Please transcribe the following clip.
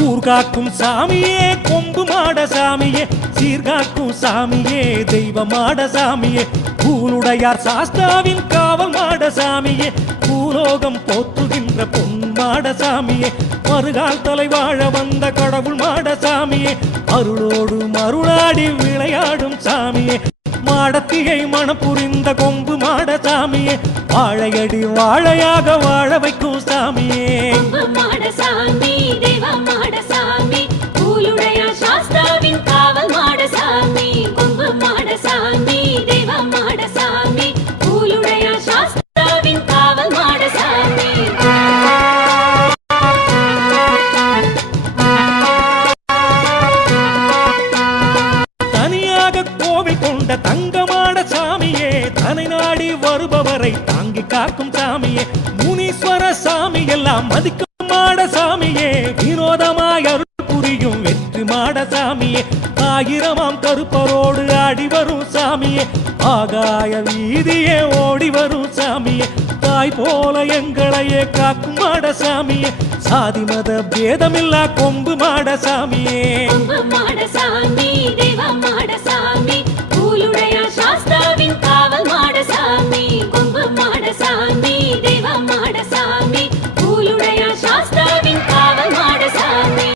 ஊர்காக்கும் சாமியே கொம்பு மாட சாமியே சீர்காக்கும் சாமியே தெய்வ மாட சாமியே பூலுடையார் சாஸ்தாவின் காவல் மாட சாமியே பூலோகம் போற்றுகின்ற பொன் மாட சாமியே மறுகால் தலை வாழ வந்த கடவுள் மாட சாமியே அருளோடு மருளாடி விளையாடும் சாமியே மாடத்தியை மணப்புரிந்த கொம்பு மாட சாமியே வாழையடி வாழையாக வாழ வைக்கும் சாமியே மாட சாமி தேவ மாட சாமி பூலுடையார் சாஸ்தாவின் காவல் மாட சாமி கொம்பு மாட சாமி தேவ மாட சாமி பூலுடையார் சாஸ்தாவின் காவல் மாட சாமி தனியாக கோவில் கொண்ட தங்கமாட சாமியே தனை நாடி வருபவரை தாங்கி காக்கும் சாமியே முனீஸ்வர சாமி எல்லாம் மதிக்கும் மாட சாமியே வினோதமாய் அருள் புரியும் வெற்றி மாட சாமியே ஆயிரமாம் கருப்பரோடு ஆடி வரும் சாமியே ஆகாய வீதியே ஓடி வரும் சாமியே தாய் போல எங்களையே காக்கும் மாட சாமியே சாதி மத பேதமில்லா கொம்பு மாட சாமியே கொம்பு மாட சாமி தேவ மாட சாமி